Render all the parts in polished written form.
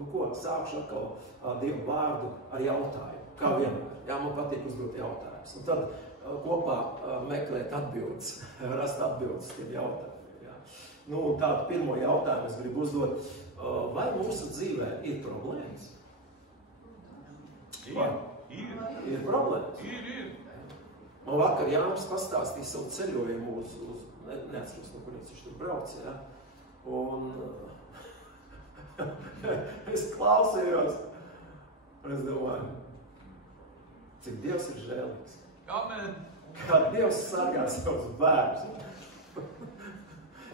Nu ko, sākšu atkal Dievu vārdu ar jautājumu, kā vienmēr. Jā, man patīk uzdot jautājumus. Un tad kopā meklēt atbildes, rast atbildes tiem jautājumiem. Jā. Nu, un tādu pirmo jautājumu es gribu uzdot, vai mūsu dzīvē ir problēmas? Ir problēmas? Ir. Man vakar Jānis pastāstīja savu ceļojumu uz neatceros, no kurienes viņš tur brauc, jā. Un es klausījos, un es domāju, cik Dievs ir žēlīgs. Amen. Kā Dievs sargā savus bērnus.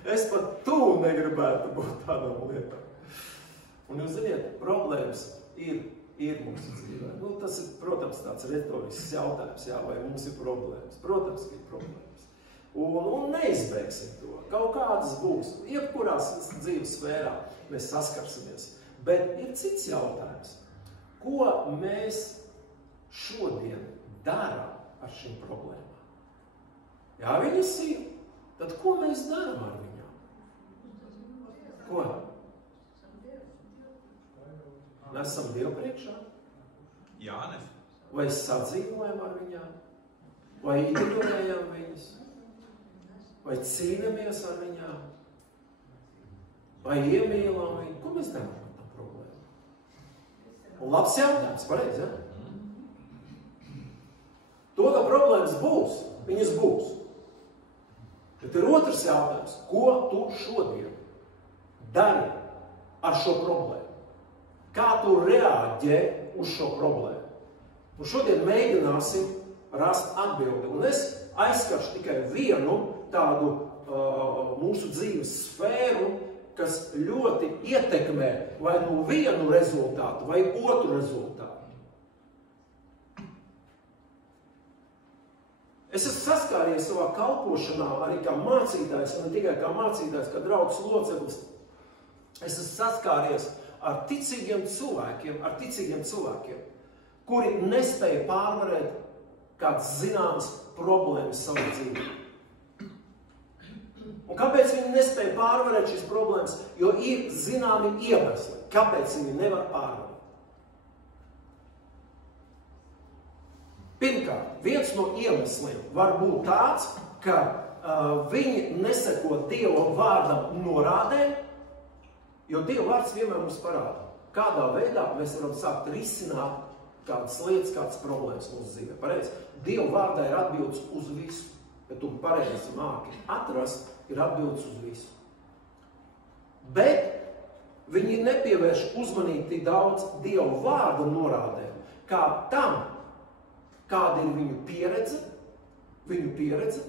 Es pat tuvu negribētu būt tādām lietām. Un jūs ziniet, problēmas ir mūsu dzīvē. Nu, tas ir, protams, tāds retorisks jautājums, jā, vai mums ir problēmas. Protams, ka ir problēmas. Un neizbēgsim to. Kaut kādas būs. Jebkurās dzīves sfērā mēs saskarsimies. Bet ir cits jautājums. Ko mēs šodien darām ar šīm problēmām? Jā, viņas ir. Tad ko mēs darām ar viņām? Ko? Nesam Dievu priekšā? Jā, ne. Vai sadzīvojam ar viņām? Vai ignorējam viņas? Vai cīnamies ar viņām? Vai iemīlam viņu? Ko mēs darām ar tā problēmu? Un labs jautājums, pareizi, ja? To, ka problēmas būs, viņas būs. Bet ir otrs jautājums, ko tu šodien dari ar šo problēmu? Kā tu reaģē uz šo problēmu? Un šodien mēģināsim rast atbildi. Un es aizskaršu tikai vienu tādu mūsu dzīves sfēru, kas ļoti ietekmē vai nu vienu rezultātu, vai otru rezultātu. Es esmu saskāries savā kalpošanā arī kā mācītājs, un ne tikai kā mācītājs, kā draugs loceklis. Es esmu saskāries ar ticīgiem cilvēkiem, kuri nespēja pārvarēt kādas zināmas problēmas savā dzīvē. Un kāpēc viņi nespēja pārvarēt šīs problēmas? Jo ir zināmi iemesli, kāpēc viņi nevar pārvarēt. Pirmkārt, viens no iemesliem var būt tāds, ka viņi neseko Dieva vārdam norādēm, jo Dieva vārds vienmēr mums parāda, kādā veidā mēs varam sākt risināt kādas lietas, kādas problēmas mūsu dzīvē. Pareizi? Dieva vārdā ir atbildes uz visu, bet tu pareizi māki atrast, ir atbildes uz visu. Bet viņi nepievērš uzmanību tik daudz Dieva vārda norādēm, kā tam, kāda ir viņu pieredze,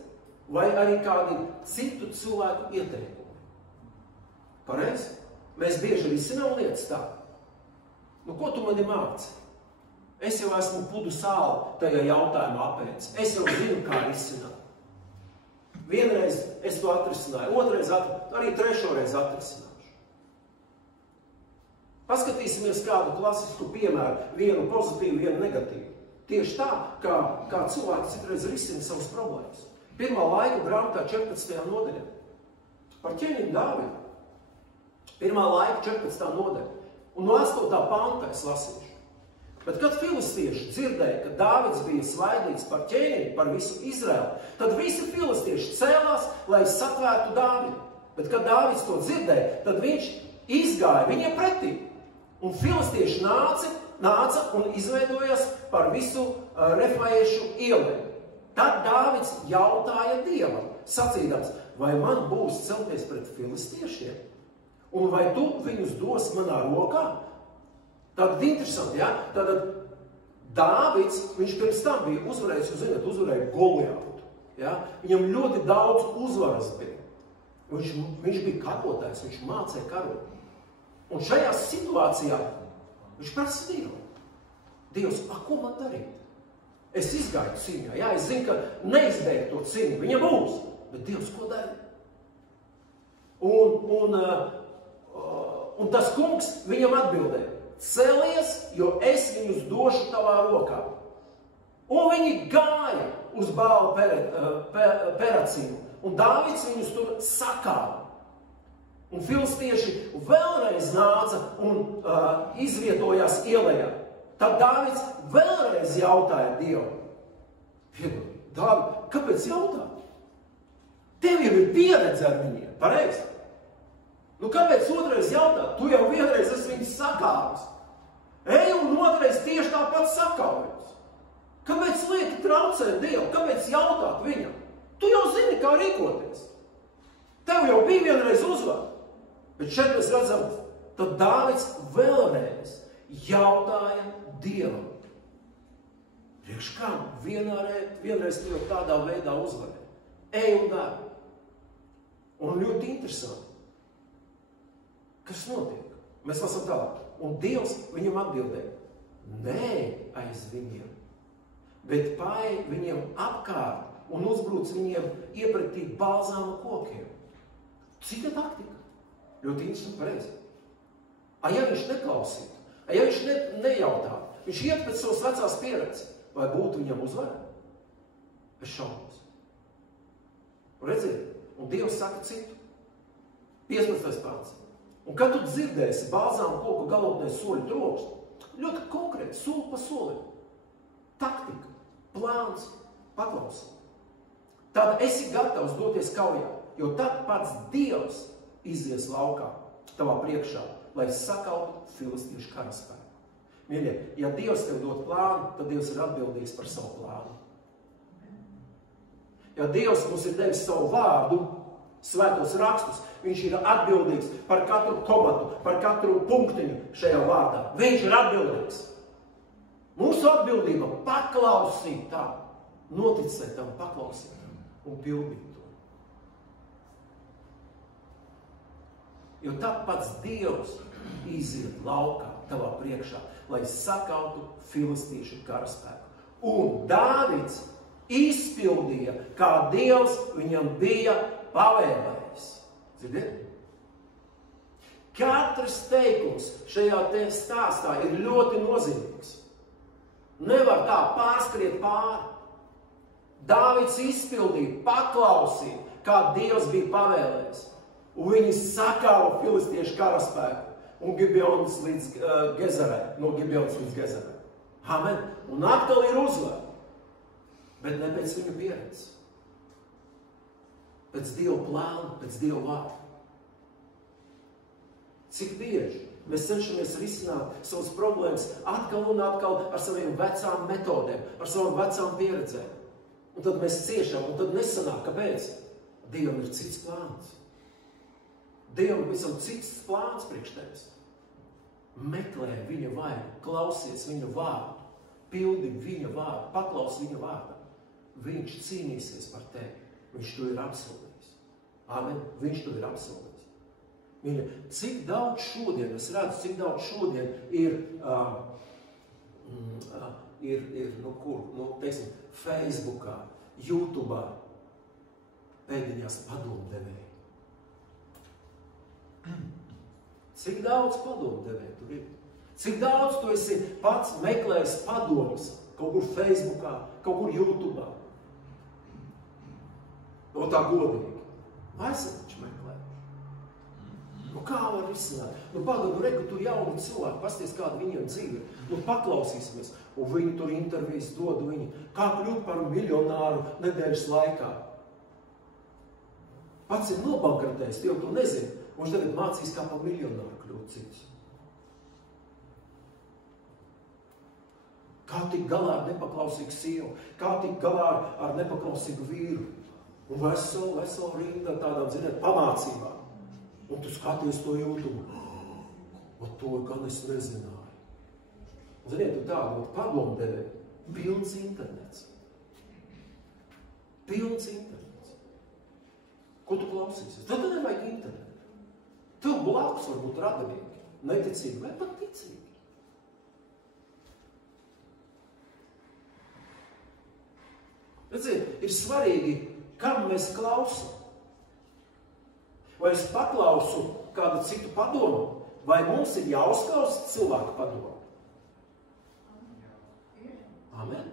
vai arī kādi citu cilvēku ieteikumi. Pareizi? Mēs bieži risinām lietas tā. Nu, ko tu mani māci? Es jau esmu pudu sāli tajā jautājumā apēdis. Es jau zinu, kā risināt. Vienreiz es to atrisināju, otrais arī trešoreiz atrisināšu. Paskatīsimies kādu klasisku piemēru, vienu pozitīvu, vienu negatīvu. Tieši tā, kā cilvēki citreiz risina savas problēmas. Pirmā laika grāmatā 14. nodaļā. Par ķēniņu Dāvidu. Pirmā laika 14. nodaļa. Un no 8. panta es lasīšu. Bet kad filistieši dzirdēja, ka Dāvids bija svaidīts par ķēniņu, par visu Izraelu, tad visi filistieši cēlās, lai satvērtu Dāvidu. Bet kad Dāvids to dzirdēja, tad viņš izgāja viņiem pretī. Un filistieši nāca un izveidojas par visu Refaišu ielēm. Tad Dāvids jautāja Dievam, sacīdams, vai man būs celties pret filistiešiem? Un vai tu viņus dos manā rokā? Tātad interesanti, ja? Tātad Dāvids, viņš pirms tam bija uzvarējis, jūs zināt, uzvarēja Goliātu. Ja? Viņam ļoti daudz uzvaras bija. Viņš bija karotājs, viņš mācīja karot. Un šajā situācijā viņš prasa Dievu. Dievs, ko man darīt? Es izgāju cīņā, jā, es zinu, ka neizbeigtu to cīņu, viņa būs, bet Dievs, ko darīt? Un tas kungs viņam atbildēja, celies, jo es viņus došu tavā rokā. Un viņi gāja uz Bāla Peracīmu, un Dāvids viņus tur sakāva. Un filistieši vēlreiz nāca un izvietojās ielējā. Tad Dāvids vēlreiz jautāja Dievu. Dāvid, kāpēc jautāt? Tev jau ir pieredze ar viņiem, pareizi? Nu, kāpēc otrais jautāt? Tu jau vienreiz esi viņus sakāvis. Ej un otrais tieši tāpat sakāvis. Kāpēc lieki traucēt Dievu? Kāpēc jautāt viņam? Tu jau zini, kā rīkoties. Tev jau bija vienreiz uzvar. Bet šeit mēs redzam, tad Dāvids vēlreiz jautāja Dievam. Priekš kam? Vienreiz tu jau tādā veidā uzvarēji. Ej un dari. Un ļoti interesanti. Kas notiek? Mēs lasām tālāk. Un Dievs viņam atbildēja. Nē aiz viņiem, bet paej viņiem apkārt un uzbruc viņiem iepratī balzāma kokiem. Cita taktika. Ļoti interesanti pareizi. Ja viņš neklausītu, ja viņš nejautātu, viņš iet pēc savas vecās pieredzes, vai būtu viņam uzvara? Es šaubos. Un redziet, un Dievs saka citu. 15. pāns. Un kad tu dzirdēsi balzāmu koku galotnē soļu trokšņu, ļoti konkrēti, soli pa solim, taktika, plāns, paklausi. Tad esi gatavs doties kaujā, jo tad pats Dievs izies laukā tavā priekšā, lai sakautu filistiešu karaspēku. Mīļie, ja Dievs tev dod plānu, tad Dievs ir atbildīgs par savu plānu. Ja Dievs mums ir devis savu vārdu, svētos rakstus, viņš ir atbildīgs par katru komatu, par katru punktiņu šajā vārdā. Viņš ir atbildīgs. Mūsu atbildība paklausīt tam, noticēt tam, paklausīt un pildīt to. Jo tad pats Dievs iziet laukā tavā priekšā, lai sakautu filistiešu karaspēku. Un Dāvids izpildīja, kā Dievs viņam bija pavēlējis. Dzirdiet? Katrs teikums šajā stāstā ir ļoti nozīmīgs. Nevar tā pārskriet pāri. Dāvids izpildīja, paklausīja, kā Dievs bija pavēlējis. Un viņi sakāva filistiešu karaspēku un Gibeonas līdz Gezerai, no Gibeonas līdz Gezerai. Amen. Un atkal ir uzvara, bet ne pēc viņa pieredzes. Pēc Dieva plāna, pēc Dieva vārda. Cik bieži mēs cenšamies risināt savas problēmas atkal un atkal ar saviem vecām metodēm, ar savām vecām pieredzēm. Un tad mēs ciešam, un tad nesanāk. Kāpēc? Dievam ir cits plāns. Dievam ir visam cits plāns priekš tevis. Meklē viņa vaigu, klausies viņa vārdu, pildi viņa vārdu, paklaus viņa vārdu. Viņš cīnīsies par tevi. Viņš to ir apsolījis. Amen. Viņš to ir apsolījis. Viņa, cik daudz šodien, es redzu, cik daudz šodien ir teiksim, Facebookā, YouTube'ā pēdiņās padomdevēji. Cik daudz padomdevēji tur ir? Cik daudz tu esi pats meklējis padomus kaut kur Facebookā, kaut kur YouTube'ā? No tā godīgi. Vai esat taču meklējuši? Nu kā var risināt? Nu pagadu, reku, tur jauni cilvēki, pasties, kāda viņiem dzīve. Nu paklausīsimies. Un viņi tur intervijas dod viņi. Kā kļūt par miljonāru nedēļas laikā? Pats ir nobankrotējis, tie jau to nezinu. Viņš tagad mācīs, kā par miljonāru kļūt cits. Kā tik galā ar nepaklausīgu sievu? Kā tik galā ar nepaklausīgu vīru? Un veselu rindu tādām, ziniet, pamācībām. Un tu skaties to YouTube. Un to gan es nezināju. Un, ziniet, tu tādu padomdevēji. Pilns internets. Pilns internets. Ko tu klausīsies? Tad nevajag internetu. Tev blakus var būt radavīgi, neticīgi vai pat ticīgi. Redziet, ir svarīgi, kam mēs klausām. Vai es paklausu kādu citu padomu, vai mums ir jāuzklausa cilvēka padomu? Amen.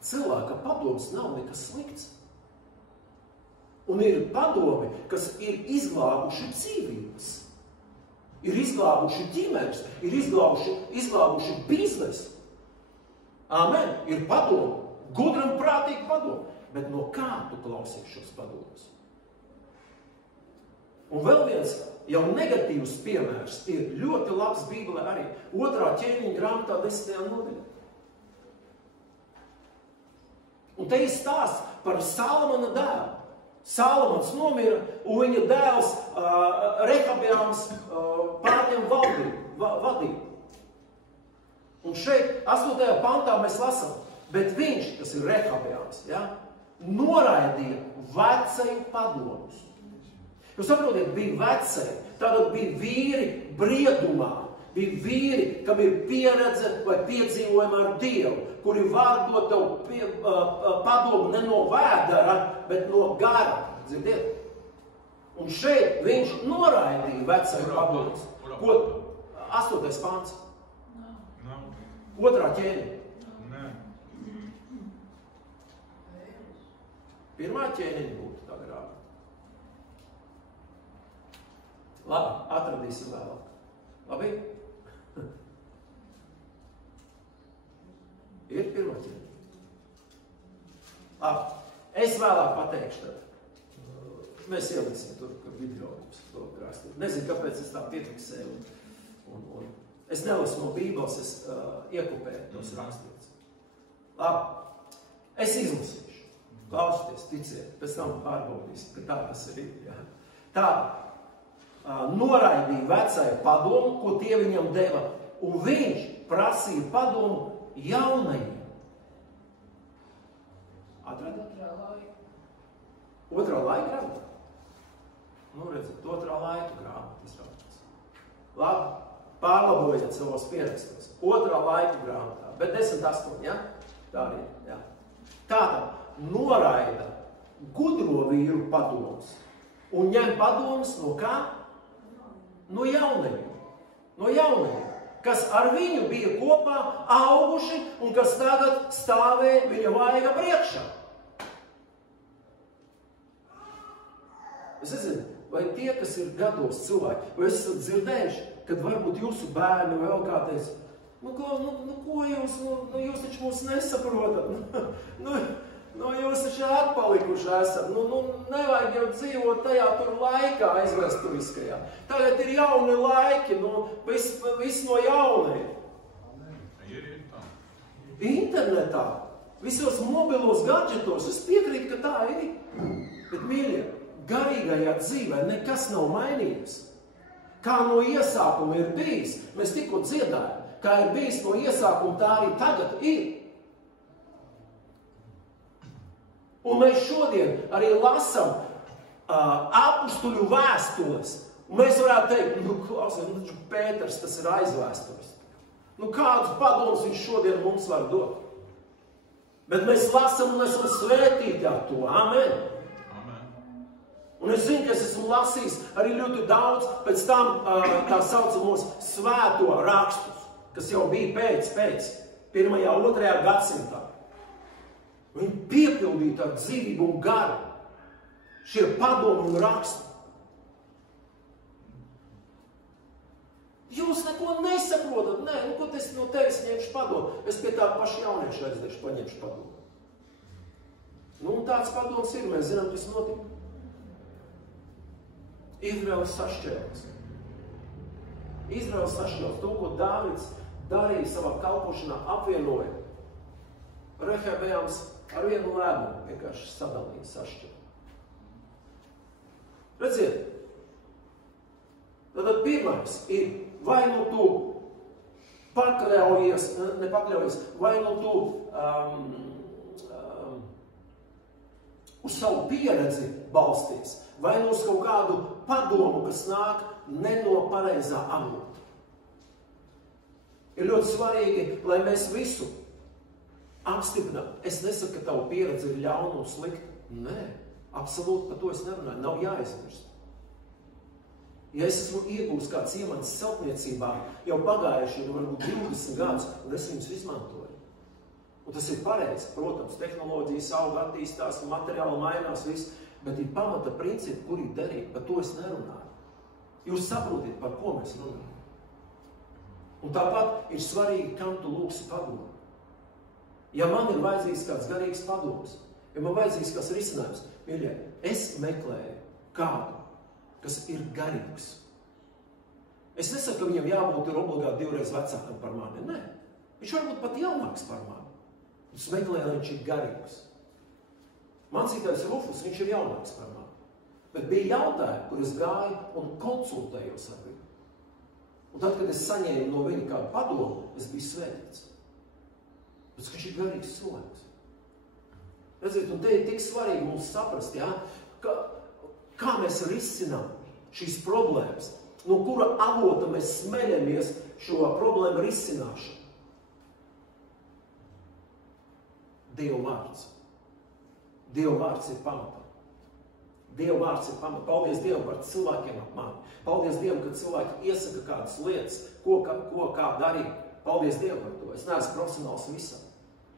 Cilvēka padoms nav nekas slikts. Un ir padomi, kas ir izglābuši dzīvības. Ir izglābuši ģimenes, ir izglābuši biznesu. Amen. Ir padomi. Gudri un prātīgi padomi. Bet no kā tu klausies šos padomus? Un vēl viens jau negatīvs piemērs ir ļoti labs Bībelē arī 2. ķēniņa grāmatā 10. nodaļā. Un te ir stāsts par Salamana dēlu. Salamans nomira, un viņa dēls Rehabjāms pārņem vadību. Un šeit 8. pantā mēs lasām, bet viņš, tas ir Rehabjāms, ja, noraidīja vecaju padomus. Jūs saprotiet, bija vecai, tātad bija vīri briedumā, bija vīri, kam ir pieredze vai piedzīvojumi ar Dievu, kuri var dot tev padomu ne no vēdera, bet no gara. Dzirdiet? Un šeit viņš noraidīja vecaju padomus. Ko? 8. pants. 2. ķēniņa. 1. ķēniņa būtu tā grāmata. Labi, atradīsim vēlāk. Labi? Ir 1. ķēniņa. Labi, es vēlāk pateikšu tad. Mēs ieliksim tur, ka video mums to krāstīt. Nezinu, kāpēc es tā piefiksēju. Es nelasu no Bībeles, es iekopēju tos rakstītus. Labi, es izlasīšu. Klausieties, ticiet, pēc tam pārbaudīsim, ka tā tas ir. Jā. Tā, noraidīja vecai padomu, ko tie viņam deva, un viņš prasīja padomu jaunajiem. Atradāt? 2. laika grāmata? Nu, redziet, 2. laika grāmata izrādās. Labi, pārlabojiet savos pierakstos. 2. laika grāmatā, bet 10.8, ja? Tā arī, ja? Tātad, noraida gudro vīru padomus un ņem padomus no kā? No jaunajiem. No jaunajiem, kas ar viņu bija kopā auguši un kas tagad stāvēja viņa vaiga priekšā. Es nezinu, vai tie, kas ir gados cilvēki, vai esat dzirdējuši, kad varbūt jūsu bērni vēl kādreiz, ko jūs, jūs taču mūs nesaprotat, jūs taču atpalikuši esat, nevajag jau dzīvot tajā tur laikā aizvēsturiskajā. Tagad ir jauni laiki, viss no jauniem. Internetā, visos mobilos gadžetos, es piekrītu, ka tā ir. Bet, mīļie, garīgajā dzīvē nekas nav mainījies. Kā no iesākuma ir bijis, mēs tikko dziedājam, kā ir bijis no iesākuma, tā arī tagad ir. Un mēs šodien arī lasam apustuļu vēstules. Un mēs varētu teikt, klausies, Pēters, tas ir aizvēstulis. Kādus padomus viņš šodien mums var dot? Bet mēs lasam un esam svētīti ar to. Amen. Un es zinu, ka es esmu lasījis arī ļoti daudz pēc tam tā saucamos svēto rakstus, kas jau bija pēc 1. un 2. gadsimtā. Viņi piepildīti ar dzīvību un garu. Šie padomi un raksti. Jūs neko nesaprotat. Nē, ko es no tevis ņemšu padomu? Es pie tā paša jauniešu aizdešu, paņemšu padomu. Un tāds padoms ir, mēs zinām, kas notika. Izraels sašķēlis. Izraels sašķēlis, to, ko Dāvids darīja savā kalpošanā, apvienoja. Rehabjāms ar vienu lēmumu vienkārši sadalīja sašķēli. Redziet, tad pirmais ir, vai nu tu nepakļaujies, vai nu tu uz savu pieredzi balsties, vai nu uz kaut kādu padomu, kas nāk ne no pareizā avota. Ir ļoti svarīgi, lai mēs visu apstiprinām. Es nesaku, ka tava pieredze ir ļauna un slikta. Nē, absolūti par to es nerunāju. Nav jāizmirst. Ja es esmu iegūst kāds iemaņas celtniecībā jau pagājuši, varbūt 20 gadus, un es viņus izmantoju. Un tas ir pareizi. Protams, tehnoloģijas auga, attīstās, materiāli mainās, viss. Bet ir pamata principi, kur ir derīgi, par to es nerunāju. Jūs saprotiet, par ko mēs runājam. Un tāpat ir svarīgi, kam tu lūgsi padomu. Ja man ir vajadzīgs kāds garīgs padoms, ja man vajadzīgs kāds risinājums, mīļie, es meklēju kādu, kas ir garīgs. Es nesaku, ka viņam jābūt ir obligāti 2 reizes vecākam par mani. Nē, viņš varbūt pat jaunāks par mani. Es meklēju, lai viņš ir garīgs. Mācītājs Rufus, viņš ir jaunāks par mani. Bet bija jautājumi, kur es gāju un konsultējos ar viņu. Un tad, kad es saņēmu no viņa kādu padomu, es biju svētīts. Bet viņš ir garīgs cilvēks. Redziet, un te ir tik svarīgi mums saprast, ja, kā mēs risinām šīs problēmas, no kura avota mēs smeļamies šo problēmu risināšanu. Dieva vārds. Dieva vārds ir pamatā. Dieva vārds ir pamatā. Paldies Dievam par cilvēkiem ap mani. Paldies Dievam, ka cilvēki iesaka kādas lietas, ko kā darīt. Paldies Dievam par to. Es neesmu profesionāls visam.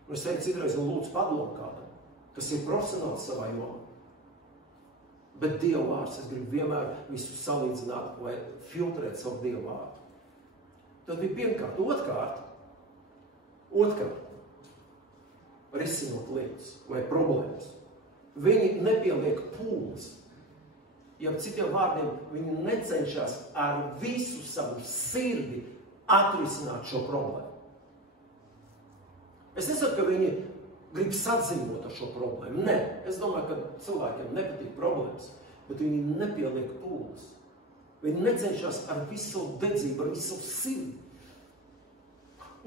Un es teiktu citreiz un lūdzu padomu kādam, kas ir profesionāls savā jomā. Bet Dieva vārds, es gribu vienmēr visu salīdzināt vai filtrēt savu Dieva vārdu. Tas bija pirmkārt. Otrkārt, risinot lietas vai problēmas. Viņi nepieliek pūles. Ja citiem vārdiem, viņi necenšas ar visu savu sirdi atrisināt šo problēmu. Es nesaku, ka viņi grib sadzīvot ar šo problēmu. Nē, es domāju, ka cilvēkiem nepatīk problēmas, bet viņi nepieliek pūles. Viņi necenšas ar visu savu dedzību, ar visu savu sirdi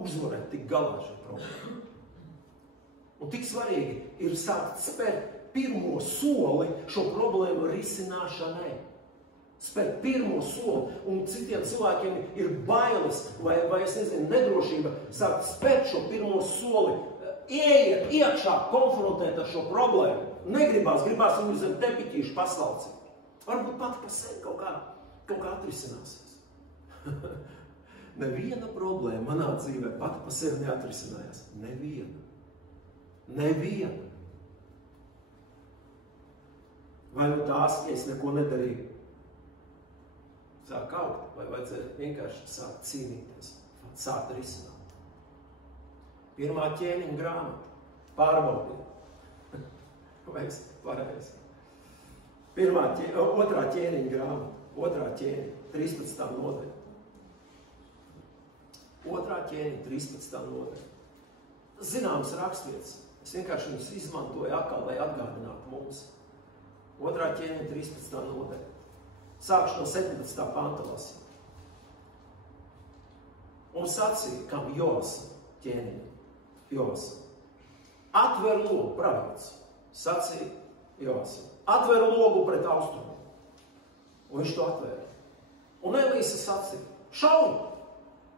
uzvarēt tik galā šo problēmu. Un tik svarīgi ir sākt spērt pirmo soli šo problēmu risināšanai. Spērt pirmo soli, un citiem cilvēkiem ir bailes vai es nezinu, nedrošība sākt spērt šo pirmo soli, ieiet iekšā, konfrontēt ar šo problēmu. Gribās viņu zem tepiķīšu paslaucīt. Varbūt pati pa sevi kaut kā atrisināsies. Neviena problēma manā dzīvē pati pa sevi neatrisinājās. Neviena. Vai no tās, ja es neko nedarīju, sāk kaut, vai vajadzēja vienkārši sākt cīnīties, sākt risināt. Pirmā ķēniņa grāmata, pārbaudīt. Vai es pareizi? Otrā ķēniņa grāmata, 13. nodaļa. Otrā ķēniņa, 13. nodaļa. Zināms rakstvietas. Es vienkārši viņus izmantoju atkal, lai atgādinātu mums. Otrā ķēniņa, 13. nodaļa. Sākšu no 17. panta lasīt. Un sacīja, kam Joasam, ķēniņam, Joasam. Atver logu, pravīts, sacīja Joasam. Atver logu pret austrumu. Un viņš to atvēra. Un Elīsa sacīja, šauj!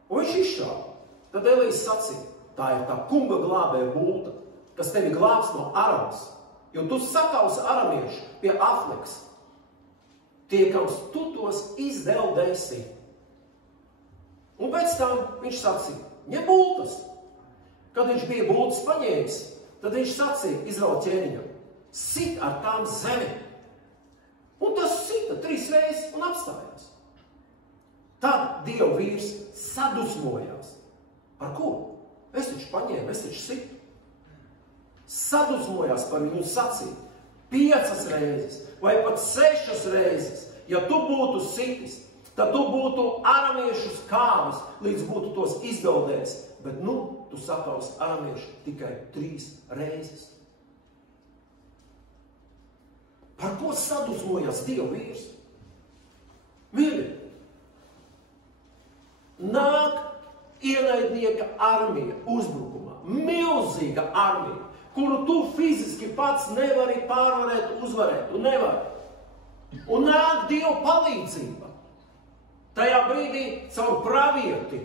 Un viņš izšāva. Tad Elīsa sacīja, tā ir tā kunga glābēja bulta, kas tevi glābs no Aramas, jo tu sakausi aramiešu pie Afleks, tiekams tu tos izdeldēsi. Un pēc tam viņš sacīja, ņem bultas. Kad viņš bija bultas paņēmis, tad viņš sacīja Izraēla ķēniņam, sit ar tām zemi. Un tas sita 3 reizes un apstājās. Tad Dieva vīrs sadusmojās. Par ko? Es taču paņēmu, es taču situ. Sadusmojās par viņu un sacīja 5 reizes vai pat 6 reizes. Ja tu būtu sitis, tad tu būtu aramiešus kāvis, līdz būtu tos izdeldējis. Bet tu sakausi aramiešu tikai 3 reizes. Par ko sadusmojās Dieva vīrs? Mīļi, nāk ienaidnieka armija uzbrukumā, milzīga armija, kuru tu fiziski pats nevari pārvarēt, uzvarēt, tu nevari. Un nāk Dieva palīdzība. Tajā brīdī caur pravieti.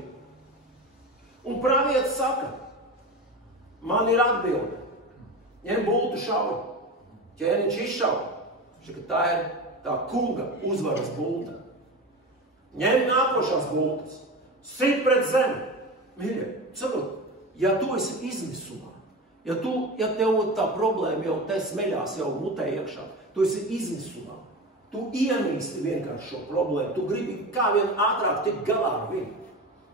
Un pravietis saka, man ir atbilde. Ņem bultu šauj. Ķēniņš izšauj. Tā ir tā kunga uzvaras bulta. Ņem nākošās bultas. Sit pret zemi. Mīļie, saprot, ja tu esi izmisumā, ja tev tā problēma jau te smeļās jau mutē iekšā, tu esi izmisumā. Tu iemīsti vienkārši šo problēmu. Tu gribi kā vien ātrāk tikt galā ar viņu.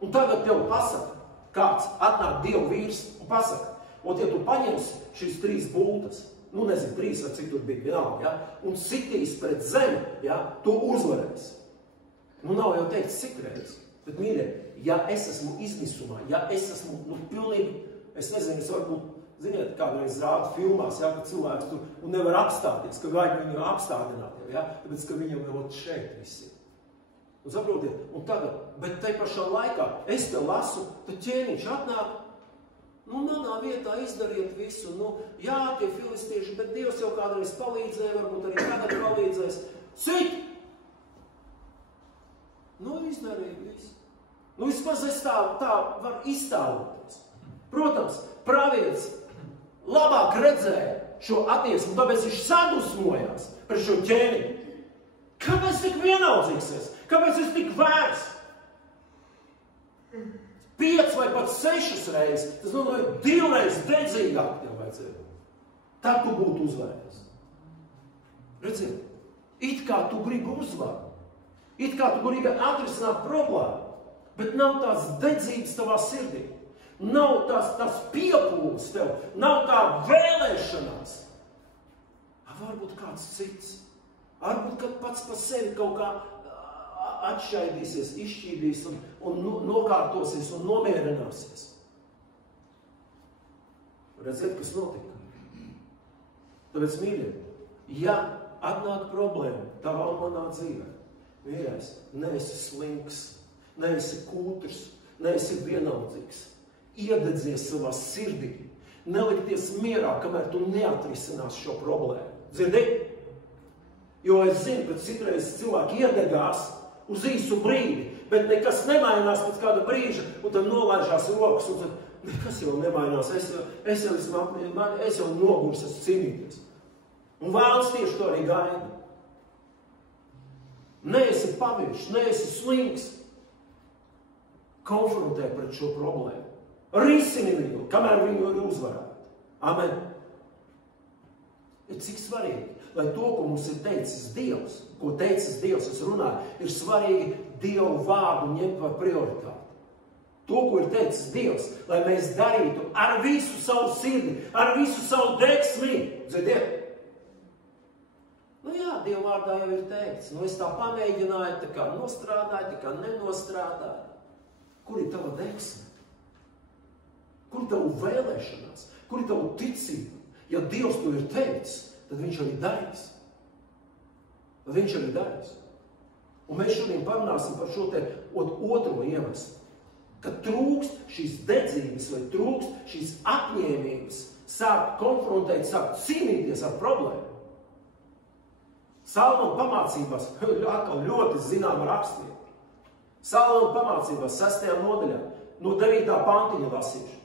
Un tagad tev pasaka, kāds atnāk Dievu vīrs un pasaka, un ja tu paņemsi šīs 3 bultas, nu nezinu, 3 vai cik tur bija vienalga, ja, un sitīs pret zemi, ja, tu uzvarēsi. Nu nav jau teikts cik reiz, bet mīļie, ja es esmu izmisumā, ja es esmu, pilnīgi, es nezinu, es varbūt, ziniet, kādreiz rāda filmās, ja, ka cilvēks tur nevar apstāties, ka vajag viņu apstādināt, ja, tāpēc, ka viņam vēl šeit viss ir. Un saprotiet, un tagad, bet tai pašā laikā es te lasu, tad ķēniņš atnāk, nu, manā vietā izdariet visu, nu, jā, tie filistieši, bet Dievs jau kādreiz palīdzēja, varbūt arī tagad palīdzēs. Sit! Nu, izdarīja visu. Nu, vismaz es tā var izstāvoties. Protams, pravietis labāk redzēja šo attieksmi, tāpēc viņš sadusmojās par šo ķēniņu. Kāpēc tik vienaldzīgs es? Kāpēc es tik vērs? 5 vai pat 6 reizes, tas nozīmē 2 reizes dedzīgāk tev vajadzēja. Tā tu būtu uzvērties. Redziet, it kā tu gribi uzvaru, it kā tu gribi atrisināt problēmu, bet nav tās dedzības tavā sirdī, nav tās piepūles tev, nav tā vēlēšanās. Varbūt kāds cits. Varbūt, kad pats par sevi kaut kā atšķaidīsies, izšķīdīs un nokārtosies un nomierināsies. Redziet, kas notika? Tāpēc, mīļie, ja atnāk problēma tavā un manā dzīvē, mīļais, neesi slinks, neesi kūtrs, neesi vienaldzīgs. Iededzies savā sirdī, nelikties mierā, kamēr tu neatrisinās šo problēmu. Dzirdi? Jo es zinu, ka citreiz cilvēki iedegās uz īsu brīdi, bet nekas nemainās pēc kāda brīža, un tad nolaižās rokas, un tad nekas jau nemainās, es jau nogurs, esmu cīnīties. Un vēlas tieši to arī gaida. Neesi paviršs, neesi slinks. Konfrontē pret šo problēmu. Risini viņu, kamēr viņu ir uzvarēti. Amen. Ir cik svarīgi, lai to, ko mums ir teicis Dievs, ko teicis Dievs, es runāju, ir svarīgi Dievu vārdu ņemt par prioritāti. To, ko ir teicis Dievs, lai mēs darītu ar visu savu sirdi, ar visu savu degsmi. Dzirdiet? Nu jā, Dieva vārdā jau ir teikts. Nu es tā pamēģināju, tā kā nostrādāju, tā kā nenostrādāju. Kur ir tava degsme? Kur ir tavu vēlēšanās? Kur ir tavu ticība? Ja Dievs to ir teicis, tad viņš arī darīs. Un mēs šodien parunāsim par šo te otro iemeslu. Kad trūkst šīs dedzības vai trūkst šīs apņēmības, sāk konfrontēt, sāk cīnīties ar problēmu. Salmona pamācībās, ļoti zināma rakstiet. Salmona pamācībās 6. nodaļā, no 9. pantiņa lasīšu.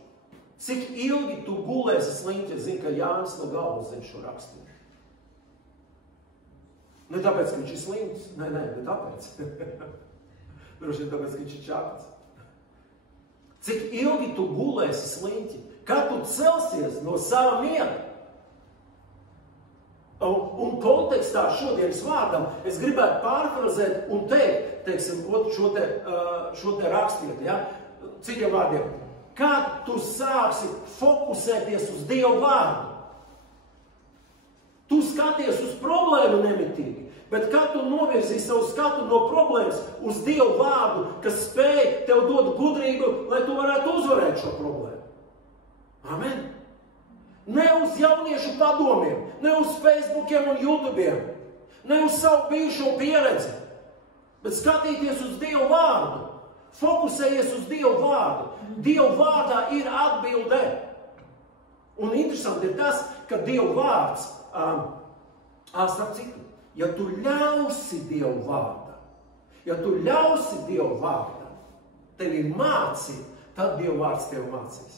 Cik ilgi tu gulēsi sliņķi, es zinu, ka Jānis no galvas zina šo rakstīju. Ne tāpēc, ka viņš ir sliņķis, ne tāpēc. Droši vien tāpēc, ka viņš ir čakts. Cik ilgi tu gulēsi sliņķi, kad tu celsies no sava miera. Un kontekstā šodienas vārdam es gribētu pārfrazēt un teikt, teiksim, šo te rakstiet, ja? Citiem vārdiem. Kad tu sāksi fokusēties uz Dievu vārdu, tu skaties uz problēmu nemitīgi, bet kad tu novirzīsi savu skatu no problēmas uz Dievu vārdu, kas spēj tev dot gudrību, lai tu varētu uzvarēt šo problēmu. Amen. Ne uz jauniešu padomiem, ne uz Facebookiem un YouTubeiem, ne uz savu bijušo pieredzi, bet skatīties uz Dievu vārdu. Fokusējies uz Dievu vārdu. Dievu vārdā ir atbilde. Un interesanti ir tas, ka Dievu vārds, starp citu, ja tu ļausi Dievu vārdam, tevi mācīt, tad Dievu vārds tevi mācīs.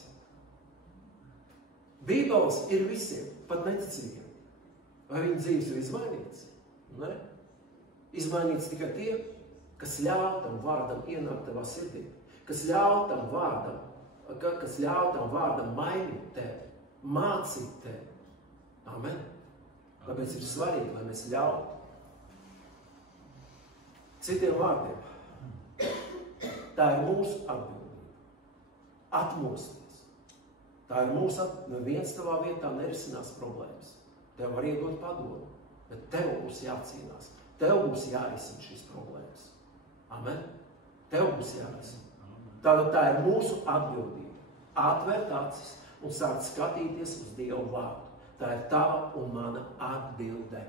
Bībeles ir visiem, pat neticīgiem. Vai viņa dzīves ir izmainīts? Ne? Izmainīts tikai tie, kas ļauj tam vārdam ienākt tavā sirdī, kas ļauj tam vārdam mainīt tevi, mācīt tevi. Amen. Tāpēc ir svarīgi, lai mēs ļautu. Citiem vārdiem, tā ir mūsu atbildība. Atmosties. Tā ir mūsu atbildība. Neviens tavā vietā nerisinās problēmas. Tev var iedot padomu, bet tev būs jācīnās. Tev būs jārisina šīs problēmas. Amen? Tev būs jārisina. Tātad tā ir mūsu atbildība. Atvērt acis un sākt skatīties uz Dievu vārdu. Tā ir tava un mana atbilde.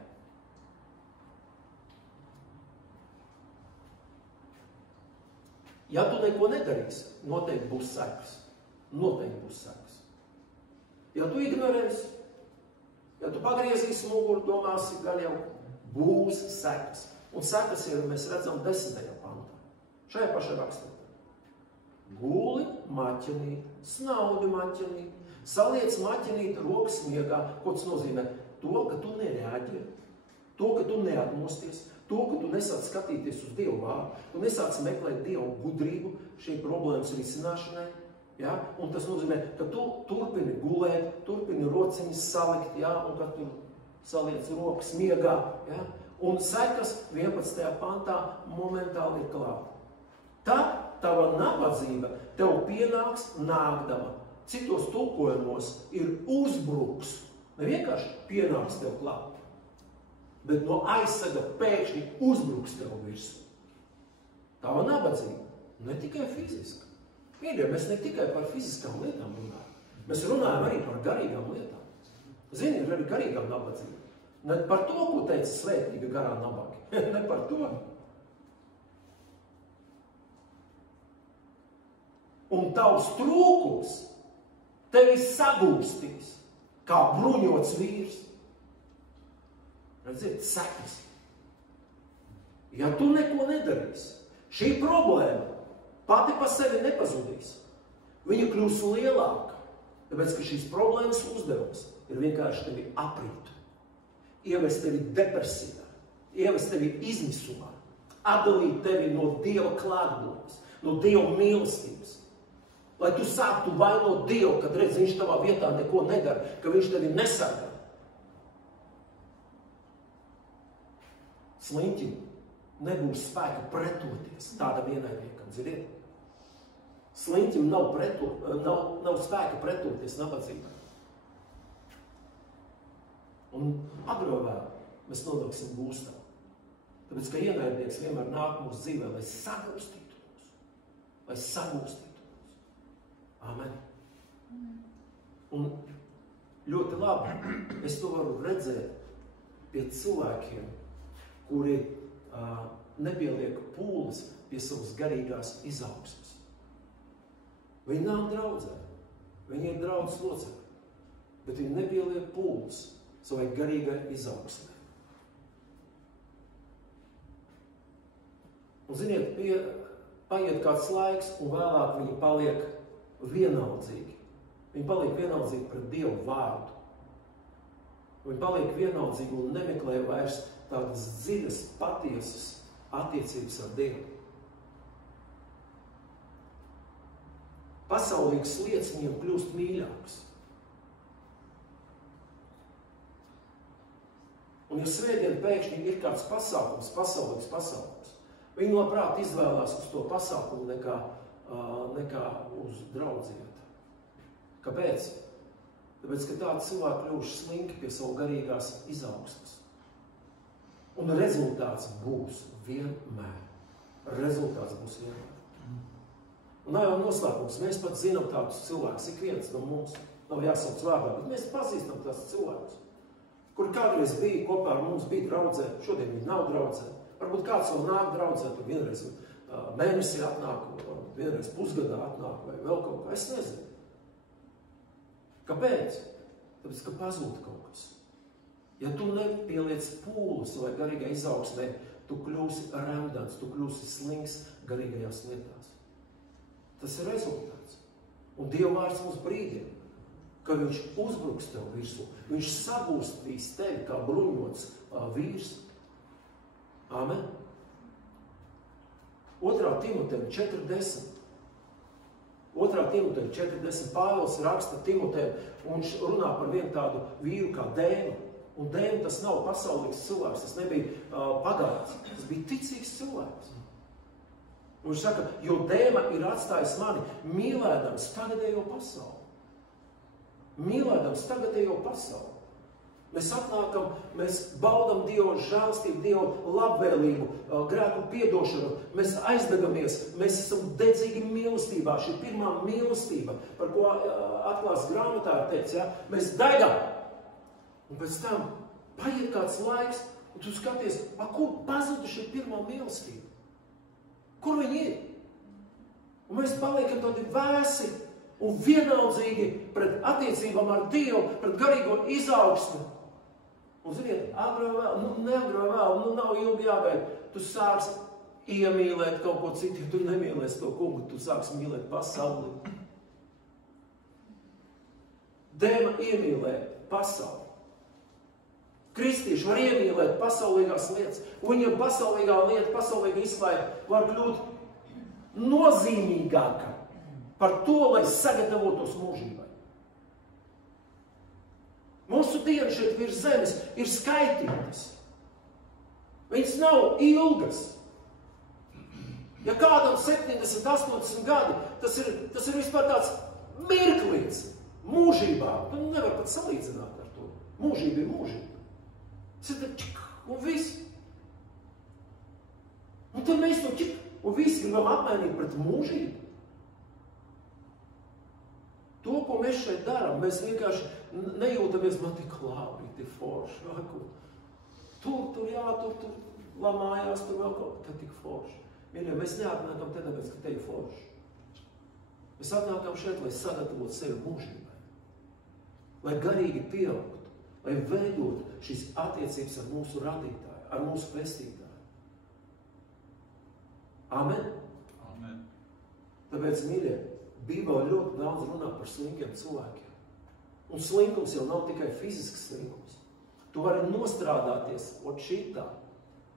Ja tu neko nedarīsi, noteikti būs sekas. Noteikti būs sekas. Ja tu ignorēsi, ja tu pagriezīsi muguru, domāsi, gan jau būs sekas. Un sekas ir, mēs redzam, 10. pantā. Šajā pašā rakstā. Guli maķenīt, snaudi maķenīt, saliec maķenīt rokas miegā. Ko tas nozīmē? To, ka tu nereaģē, to, ka tu neatmosties, to, ka tu nesāc skatīties uz Dievu vārdu, tu nesāc meklēt Dievu gudrību šī problēmas risināšanai. Ja? Un tas nozīmē, ka tu turpini gulēt, turpini rociņas salikt, ja? Un ka tu saliec rokas miegā. Ja? Un sekas 11. pantā momentāli ir klāta. Tad tava nabadzība tev pienāks nākdama. Citos tulkojumos ir uzbruks. Ne vienkārši pienāks tev klāt, bet no aizsega pēkšņi uzbruks tev virsū. Tava nabadzība, ne tikai fiziska. Mīļie, mēs ne tikai par fiziskām lietām runājam. Mēs runājam arī par garīgām lietām. Zini, ir arī garīgā nabadzība. Ne par to, ko teica svētīga garā nabaga. Ne par to. Un tavs trūkums tevi sagūstīs, kā bruņots vīrs. Redziet, sekas. Ja tu neko nedarīsi, šī problēma pati pa sevi nepazudīs. Viņa kļūs lielāka, tāpēc, ka šīs problēmas uzdevums ir vienkārši tevi aprīt, ievest tevi depresijā, ievest tevi izmisumā, atdalīt tevi no Dieva klātbūtnes, no Dieva mīlestības. Lai tu sāktu vainot Dievu, kad redz, viņš tavā vietā neko nedara, ka viņš tevi nesargā. Sliņķim nebūs spēka pretoties tādam ienaidniekam, ziniet? Sliņķim nav spēka pretoties nabadzībai. Un agrāk mēs nonāksim gūstā. Tāpēc, ka ienaidnieks vienmēr nāk mūsu dzīvē, lai sagūstītu mūs. Lai sagūstītu. Amen. Un ļoti labi es to varu redzēt pie cilvēkiem, kuri nepieliek pūles pie savas garīgās izaugsmes. Viņi nāk draudzē, viņi ir draudzes locekļi, bet viņi nepieliek pūles savai garīgai izaugsmē. Un ziniet, paiet kāds laiks, un vēlāk viņi paliek vienaldzīgi. Viņi paliek vienaldzīgi pret Dievu vārdu. Viņi paliek vienaldzīgi un nemeklē vairs tādas dziļas, patiesas attiecības ar Dievu. Pasaulīgas lietas viņiem kļūst mīļākas. Un ja svētdien pēkšņi ir kāds pasākums, pasaulīgs pasākums, viņi labprāt izvēlās uz to pasākumu nekā uz draudzietu. Kāpēc? Tāpēc, ka tādi cilvēki kļuvuši slinki pie savu garīgās izaugsmes. Un rezultāts būs vienmēr. Rezultāts būs vienmēr. Un nav jau noslēpums. Mēs pat zinām tādus cilvēkus, ik viens no mums, nav jāsauc vārdā, bet mēs pazīstam tādus cilvēkus, kuri kādreiz bija kopā ar mums, bija draudzē, šodien viņi nav draudzē. Varbūt kāds vēl nāk draudzē, tur vienreiz mēnesī atnāk, vienreiz pusgadā atnāk, vai vēl kaut kā, es nezinu. Kāpēc? Tāpēc, ka pazūd kaut kas. Ja tu nepieliec pūles vai garīgai izaugsmē, tu kļūsi remdens, tu kļūsi slings garīgajās lietās. Tas ir rezultāts. Un Dieva vārds mums brīdina, ka viņš uzbruks tev virsū. Viņš sagūstīs tevi kā bruņots vīrs. Amen. 2. Timoteja 4:10. 2. Timoteja 4:10. Pāvils raksta Timotejam, un viņš runā par vienu tādu vīru kā Dēvu. Un Dēma tas nav pasaulīgs cilvēks, tas nebija pagāts, tas bija ticīgs cilvēks. Un viņš saka, jo Dēma ir atstājis mani, mīlēdams tagadējo pasauli. Mīlēdams tagadējo pasauli. Mēs atnākam, mēs baudam Dievu žēlstību, Dievu labvēlību, grēku piedošanu, mēs aizdegamies, mēs esam dedzīgi mīlestībā, šī pirmā mīlestība, par ko atklās grāmatā ir teikts, ja? Mēs daigam. Un pēc tam paiet kāds laiks, un tu skaties, kur pazuda šī pirmā mīlestība? Kur viņi ir? Un mēs paliekam tādi vēsi un vienaldzīgi pret attiecībām ar Dievu, pret garīgo izaugsmu. Un ziniet, agro vēl, neagro vēl, nav ilgi jābeid. Tu sāks iemīlēt kaut ko citu, ja tu nemīlēsi to kungu, tu sāks mīlēt pasauli. Dēma iemīlē pasauli. Kristieši var iemīlēt pasaulīgās lietas, un viņam pasaulīgā lieta, pasaulīga izklaiba var kļūt nozīmīgāka par to, lai sagatavotos mūžībai. Mūsu dienas šeit virs zemes ir skaitītas. Viņas nav ilgas. Ja kādam 70, 80 gadi, tas ir vispār tāds mirklīts mūžībā. Tu nevar pat salīdzināt ar to. Mūžība ir mūžība. Tas ir čik, un viss. Un tad mēs to čik, un visi gribam apmainīt pret mūžību. To, ko mēs šeit darām, mēs vienkārši nejūtamies, man tik labi, tik forši. Tur, lamājās, tur vēl kaut kā tik forši. Mīļie, mēs neatnākam te, tāpēc, ka te ir forši. Mēs atnākam šeit, lai sagatavotu sevi mūžībai. Lai garīgi pieaugtu, lai veidot šīs attiecības ar mūsu radītāju, ar mūsu pestītāju. Amen? Amen. Tāpēc, mīļie, Bībelē ļoti daudz runā par slinkiem cilvēkiem. Un slinkums jau nav tikai fizisks slinkums. Tu vari nostrādāties ot šitā.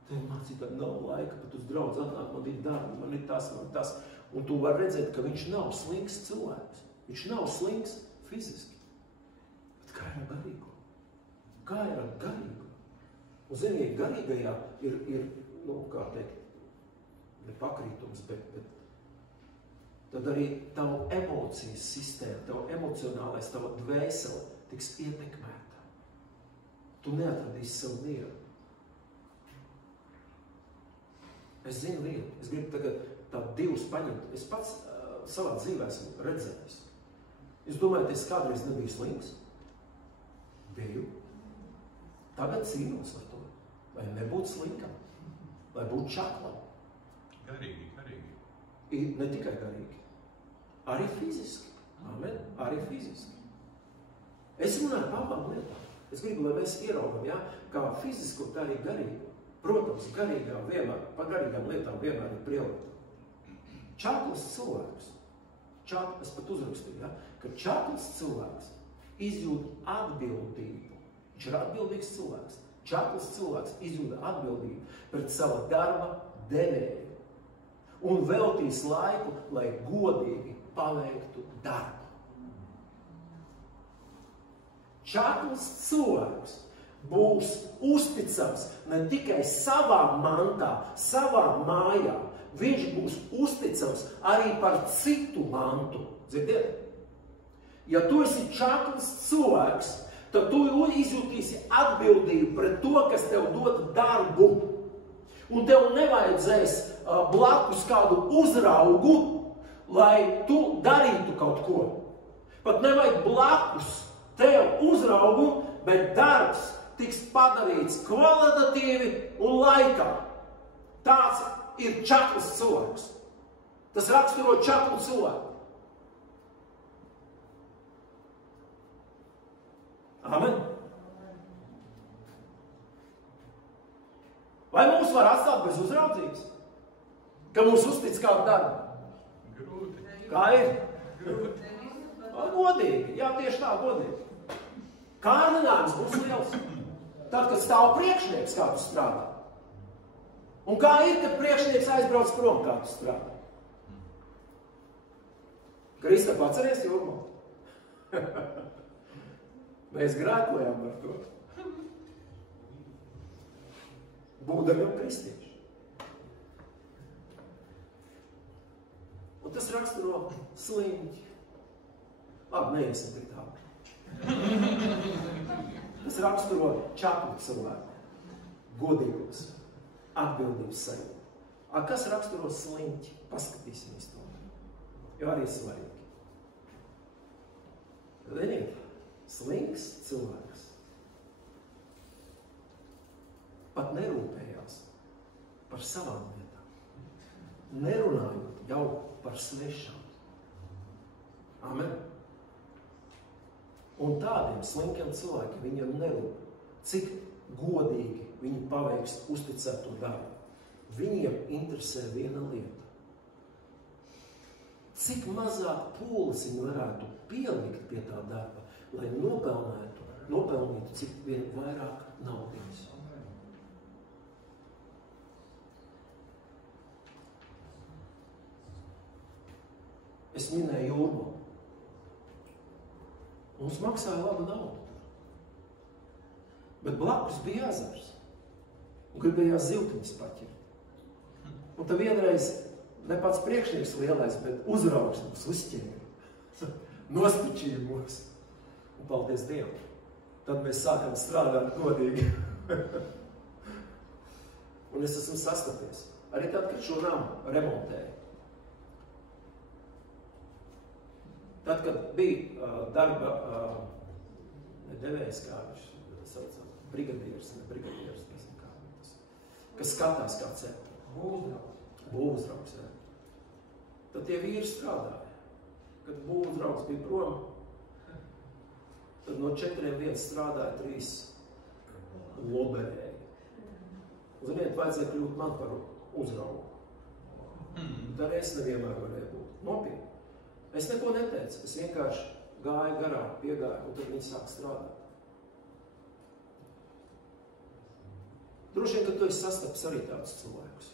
Tev mācīt, ka nav laika, pat uz draudz atnāk, man ir darbi, man ir tas. Un tu vari redzēt, ka viņš nav slinks cilvēks. Viņš nav slinks fiziski. Bet kā ir ar garīgo? Kā ir ar garīgo? Un ziniet, garīgajā ir kā teikt, ne pakrītums, bet tad arī tavu emocijas sistēma, tavu emocionālais, tava dvēsele tiks ietekmēta. Tu neatradīsi savu mieru. Es zinu vienu, es gribu tagad tādu divus paņemt. Es pats savā dzīvē esmu redzējis. Es domāju, es kādreiz nebiju slinks. Biju. Tagad cīnos ar to. Lai nebūtu slinkam. Lai būtu čaklam. Garīgi. Ne tikai garīgi. Arī fiziski. Amen. Arī fiziski. Es runāju par abām lietām. Es gribu, lai mēs ieraugam, ja, kā fizisko, tā arī garīgu. Protams, par garīgām lietām vienmēr ir prioritāte. Čakls cilvēks, es pat uzrakstīju, ja, ka čakls cilvēks izjūt atbildību. Viņš ir atbildīgs cilvēks. Čakls cilvēks izjūt atbildību pret sava darba devēju. Un veltīs laiku, lai godīgi paveiktu darbu. Čakls cilvēks būs uzticams ne tikai savā mantā, savā mājā. Viņš būs uzticams arī par citu mantu. Dzirdiet? Ja tu esi čakls cilvēks, tad tu izjutīsi atbildību pret to, kas tev dod darbu. Un tev nevajadzēs blakus kādu uzraugu, lai tu darītu kaut ko. Pat nevajag blakus tev uzraugu, bet darbs tiks padarīts kvalitatīvi un laikā. Tāds ir čakls cilvēks. Tas raksturo čaklu cilvēku. Amen. Vai mūs var atstāt bez uzraudzības? Ka mūs uztic kādu darbu? Grūti. Kā ir? Grūti. Godīgi. Jā, tieši tā, godīgi. Kārdinājums būs liels. Tad, kad stāv priekšnieks, kā tu strādā. Un kā ir, kad priekšnieks aizbrauc prom, kā tu strādā? Kristap, atceries jūrmā? Mēs grēkojām ar to. būdami jau kristieši. Un tas raksturo sliņķi. Labi, neiesim tik tālu. Tas raksturo čaklu cilvēku, godīgos, atbildības sajūtu. Kas raksturo sliņķi? Paskatīsimies to. Jo arī svarīgi. Ziniet, slinks cilvēks pat nerūpējās par savām lietām, nerunājot jau par svešām. Amen. Un tādiem slinkiem cilvēkiem viņiem nerūp, cik godīgi viņi paveiks uzticēto darbu. Viņiem interesē viena lieta. Cik mazāk pūles viņi varētu pielikt pie tā darba, lai nopelnītu cik vien vairāk naudas. Es minēju Jūrmalu. Mums maksāja labu naudu. Bet blakus bija ezers. Un gribējās zivtiņas paķert. Un tad vienreiz ne pats priekšnieks lielais, bet uzraugs mums uzķēra. Nostičīja mūs. Un paldies Dievam. Tad mēs sākam strādāt godīgi. Un es esmu sastapies. Arī tad, kad šo namu remontēju. Tad, kad bija darba devējs, kā viņš saucās, brigadieris, nezinu kā tas, kas skatās kā cepa. Būvuzraugs, jā. Tad tie vīri strādāja. Kad būvuzraugs bija prom, tad no 4 viens strādāja, 3 loberēja. Ziniet, vajadzēja kļūt man par uzraugu. Tad arī es nevienmēr varēju būt. Nopietni. Es neko neteicu, es vienkārši gāju garām, piegāju, un tad viņi sāk strādāt. Droši vien, ka tu esi sastaps arī tādus cilvēkus.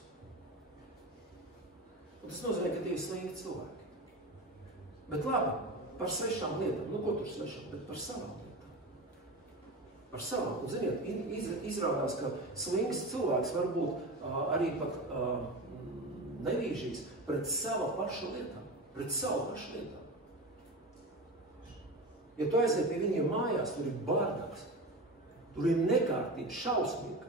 Un tas nozīmē, ka tie ir slinki cilvēki. Bet labi, par svešām lietām, nu ko tur svešām, bet par savām lietām. Par savām. Un ziniet, izrādās, ka slinks cilvēks var būt arī pat nevīžīs pret sava paša lietām. Pret savu pašu lietām. Ja tu aiziet pie viņiem mājās, tur ir bardaks, tur ir nekārtība, šausmīga.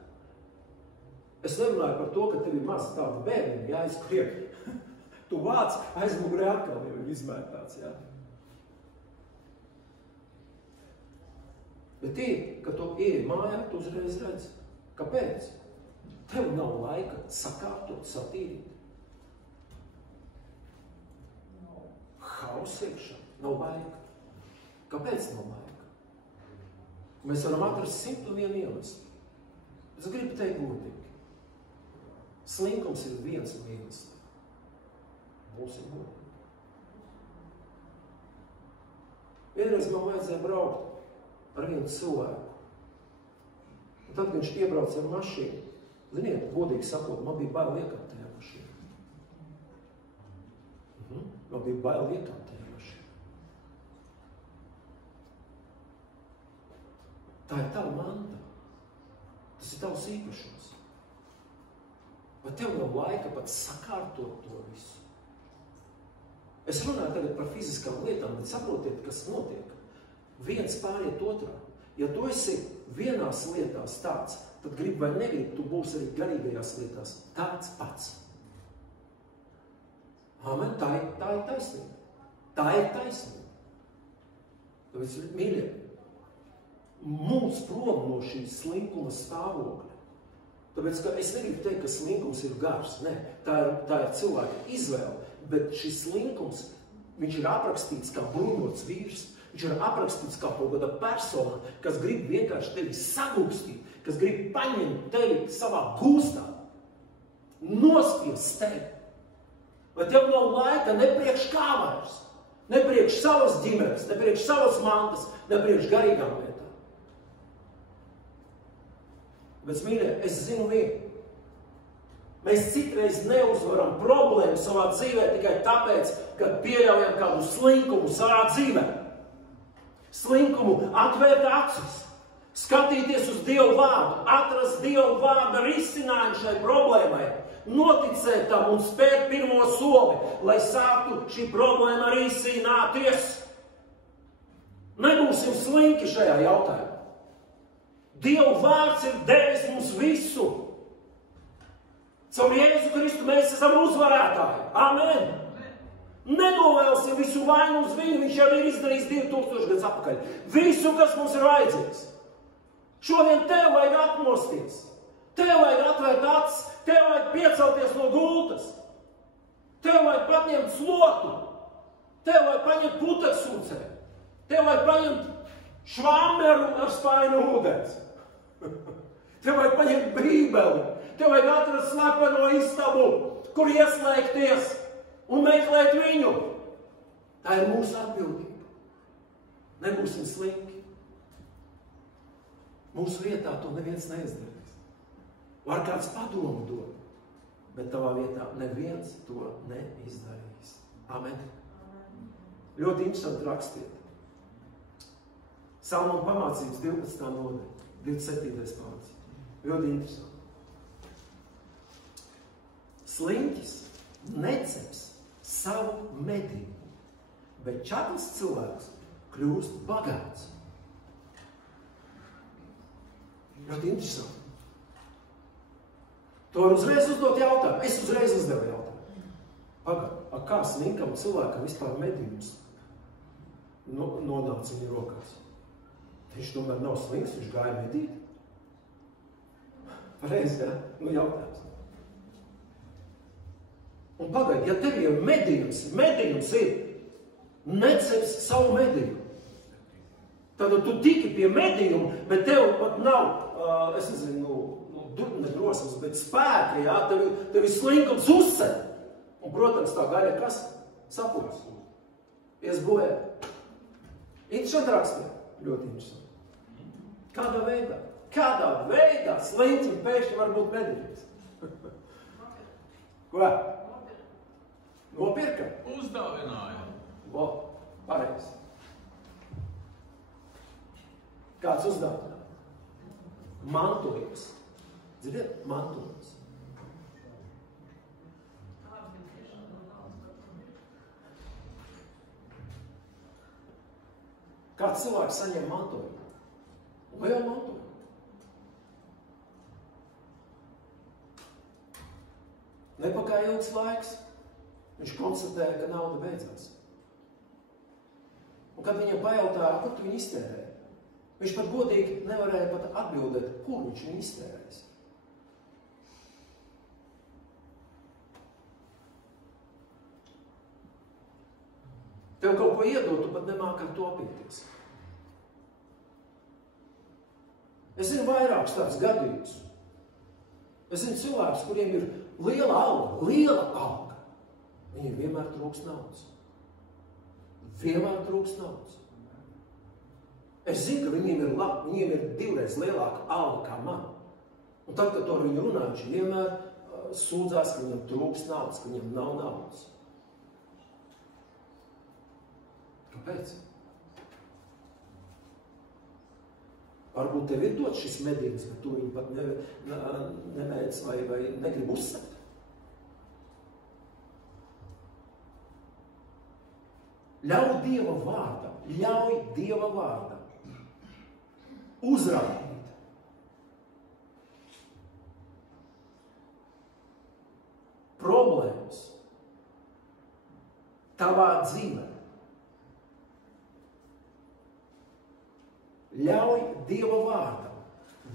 Es nerunāju par to, ka tev ir maz tādi bērni, jāizkriek. Tu vāc aizmugurē atkal jau ir izmērtāts, jā. Bet tie, kad tu ieej mājā, tu uzreiz redzi. Kāpēc? Tev nav laika sakārtot, satīrīt. Hauss iekšā, nav laika. Kāpēc nav laika? Mēs varam atrast 101 iemeslu. Es gribu teikt godīgi. Slinkums ir viens un iemesls. Mums ir godīgi. Vienreiz man vajadzēja braukt ar vienu cilvēku. Un tad, kad viņš iebrauc ar mašīnu, ziniet, godīgi sakot, man bija bail iekāpt tajā mašīnā. Man bija bail iekāpt tajā mašīnā. Tā ir tava manta. Tas ir tavs īpašums. Vai tev nav laika pat sakārtot to visu? Es runāju tagad par fiziskām lietām, bet saprotiet, kas notiek. Viens pāriet otrā. Ja tu esi vienās lietās tāds, tad grib vai negrib, tu būsi arī garīgajās lietās tāds pats. Amen, tā ir taisnība. Tā ir taisnība. Tāpēc, mīļie, mums prom no šīs slinkuma stāvokļa. Tāpēc, ka es negribu teikt, ka slinkums ir gars. Nē, tā ir cilvēka izvēle. Bet šis slinkums, viņš ir aprakstīts kā bruņots vīrs. Viņš ir aprakstīts kā kaut kāda persona, kas grib vienkārši tevi sagūstīt, kas grib paņemt tevi savā gūstā, nospiest tevi. Vai tev nav laika ne priekš kā vairs, ne priekš savas ģimenes, ne priekš savas mantas, ne priekš garīgām lietām. Bet, mīļie, es zinu vienu. Mēs citreiz neuzvaram problēmu savā dzīvē tikai tāpēc, ka pieļaujam kādu slinkumu savā dzīvē. Slinkumu atvērt acis. Skatīties uz Dievu vārdu, atrast Dievu vārda risinājumu šai problēmai, noticēt tam un spērt pirmo soli, lai sāktu šī problēma risināties. Nebūsim slinki šajā jautājumā. Dievu vārds ir devis mums visu. Caur Jēzu Kristu mēs esam uzvarētāji. Amen! Nedovēlsim visu vainu uz viņu, viņš jau ir izdarījis 2000 gadus atpakaļ. Visu, kas mums ir vajadzīgs. Šodien tev vajag atmosties. Tev vajag atvērt acis. Tev vajag piecelties no gultas. Tev vajag paņemt slotu. Tev vajag paņemt puteksūcē. Tev vajag paņemt švammeru ar spainu ūdens. Tev vajag paņemt bībeli. Tev vajag atrast slepeno istabu, kur ieslēgties un meklēt viņu. Tā ir mūsu atbildība. Nebūsim slinki. Mūsu vietā to neviens neizdarīs. Var kāds padomu dot, bet tavā vietā neviens to neizdarīs. Amen. Ļoti interesanti rakstiet. Salmona pamācības 12. nodaļa, 27. pāns. Ļoti interesanti. Sliņķis neceps savu medību, bet čakls cilvēks kļūst bagāts. Ļoti interesanti. To var uzreiz uzdot jautājumu. Es uzreiz uzdevu jautājumu. Pagad, kā slinkam cilvēkam vispār medījums nonāca viņa rokās? Viņš tomēr nav slinks, viņš gāja medīt. Pareizi, ja? Jautājums. Un pagaid, ja tev ir medījums ir neceps savu medījumu. Tad tu tiki pie medījuma, bet tev pat nav, es nezinu, ne drosmes, bet spēka, jā, tev ir slinkums uzsver. Un, protams, tā gaļa kas? Sapūs. Ies bojā. Interesanti rakstīt. Ļoti interesanti. Kādā veidā sliņķim pēkšņi var būt medījums? Ko? Nopirka? Uzdāvināja. Pareizi. Kāds uzdāvināja? Mantojums. Dzirdiet? Mantojums. Kāds cilvēks saņem mantojumu? Lielu mantojumu. Nepagāja ilgs laiks. Viņš konstatēja, ka nauda beidzās. Un kad viņam pajautāja, kur tu viņu iztērēji? Viņš pat godīgi nevarēja pat atbildēt, kur viņš viņu iztērējis. Tev kaut ko iedot, tu pat nemāk ar to apieties. Es zinu vairākus tādus gadījumus. Es zinu cilvēkus, kuriem ir liela alga. Viņiem vienmēr trūks naudas. Es zinu, ka viņiem ir 2 reizes lielāka alga kā man. Un tad, kad to ar viņu runāju, viņš vienmēr sūdzās, ka viņam trūks naudas, ka viņam nav naudas. Kāpēc? Varbūt tev ir dots šis medījums, bet tu viņu pat nemēdz vai negrib uzsakt. Ļauj Dieva vārdam uzrādīt problēmas tavā dzīvē. Ļauj Dieva vārdam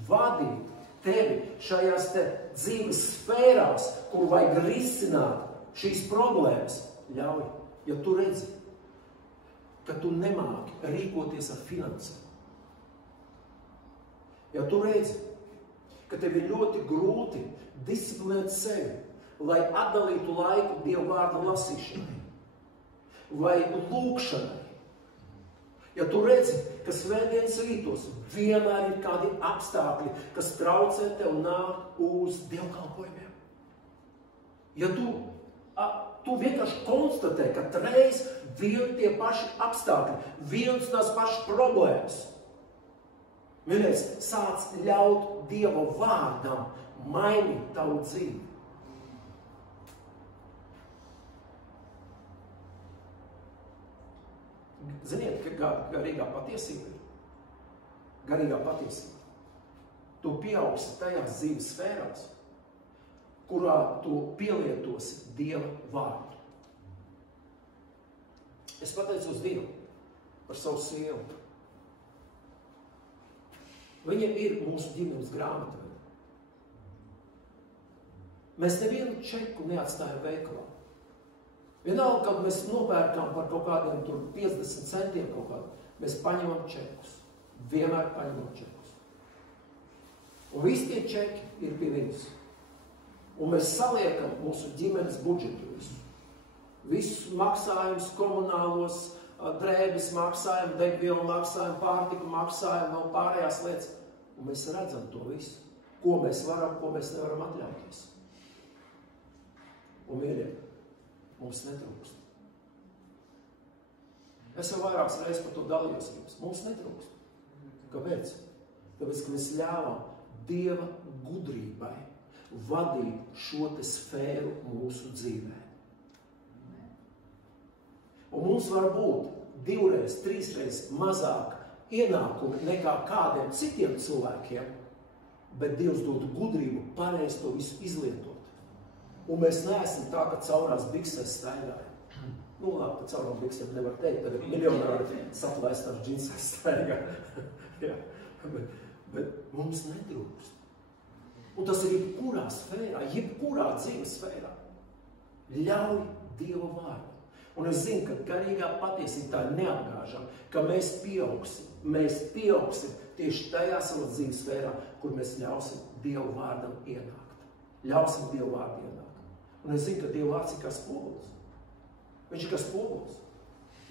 vadīt tevi šajās te dzīves sfērās, kur vajag risināt šīs problēmas. Ļauj, ja tu redzi, ka tu nemāki rīkoties ar finansēm. Ja tu redzi, ka tev ir ļoti grūti disciplinēt sevi, lai atdalītu laiku Dieva vārda lasīšanai vai lūkšanai. Ja tu redzi, ka svētdienas rītos vienmēr ir kādi apstākļi, kas traucē tev nākt uz dievkalpojumiem. Ja tu vienkārši konstatē, ka reiz vien tie paši apstākļi, viens tās pašas problēmas. Mīļais, sāc ļaut Dieva vārdam mainīt tavu dzīvi. Ziniet, ka garīgā patiesība ir? Garīgā patiesība. Tu pieaugsi tajās dzīves sfērās, kurā tu pielietosi Dieva vārdu. Es pateicos Dievu par savu sievu. Viņa ir mūsu ģimenes grāmatā. Mēs nevienu čeku neatstājam veikalā. Vienalga, kad mēs nopērkam par kaut kādiem tur 50 centiem kaut kādu, mēs paņemam čekus. Vienmēr paņemam čekus. Un visi tie čeki ir pie viņas. Un mēs saliekam mūsu ģimenes budžetu visu. Visus maksājumus, komunālos, drēbes maksājumu, degvielu maksājumu, pārtiku maksājumu, vēl pārējās lietas. Un mēs redzam to visu. Ko mēs varam, ko mēs nevaram atļauties. Un mīļie, mums netrūkst. Es jau vairākas reizes par to dalījos jums. Mums netrūkst. Kāpēc? Tāpēc, ka mēs ļāvām Dieva gudrībai vadīt šo te sfēru mūsu dzīvē. Un mums var būt 2, 3 mazāk ienākumi nekā kādiem citiem cilvēkiem, bet Dievs dod gudrību pareizi to visu izlietot. Un mēs neesam tā, ka caurās biksēs staigājam. Nu, labi, ka caurām biksēm nevar teikt, tad miljonāri saplaistās džinsēs staigā. Ja. Bet mums netrūkst. Un tas ir jebkurā sfērā, jebkurā dzīves sfērā. Ļauj Dieva vārdu. Un es zinu, ka garīgā patiesība tā ir neapgāžama, ka mēs pieaugsim tieši tajā savā dzīves sfērā, kur mēs ļausim Dievu vārdam ienākt. Ļausim Dievu vārdu ienākt. Un es zinu, ka Dievu vārds ir kā spogulis. Viņš ir kā spogulis.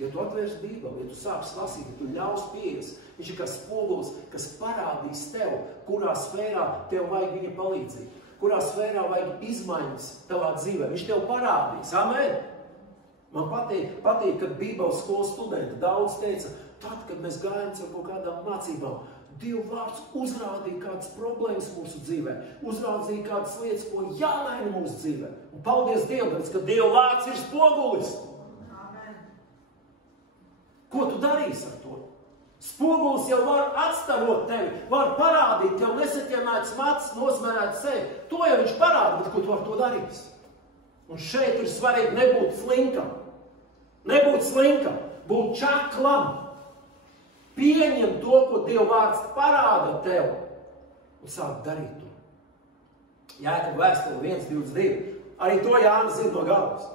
Ja tu atvērsi Bībeli, ja tu sāksi lasīt, ja tu ļaus pieejas, viņš ir kā spogulis, kas parādīs tev, kurā sfērā tev vajag viņa palīdzību, kurā sfērā vajag izmaiņas tavā dzīvē. Viņš tev parādīs. Amen! Man patīk, kad Bībeles skolas studenti daudz teica, tad, kad mēs gājām caur kaut kādām mācībām, Dieva vārds uzrādīja kādas problēmas mūsu dzīvē, uzrādīja kādas lietas, ko jāmaina mūsu dzīvē. Un paldies Dievam, ka Dieva vārds ir spogulis. Amen. Ko tu darīsi ar to? Spogulis jau var atstarot tevi, var parādīt, tev nesatiemēts macis, nosmērēt sevi. To jau viņš parāda, bet ko tu ar to darīsi? Un šeit ir svarīgi nebūt slinkam. Nebūt slinkam, būt čaklam. Pieņem to, ko Dieva vārds parāda tev un sāk darīt to. Jākaba vēstule 1:22. Arī to Jānis zina no galvas.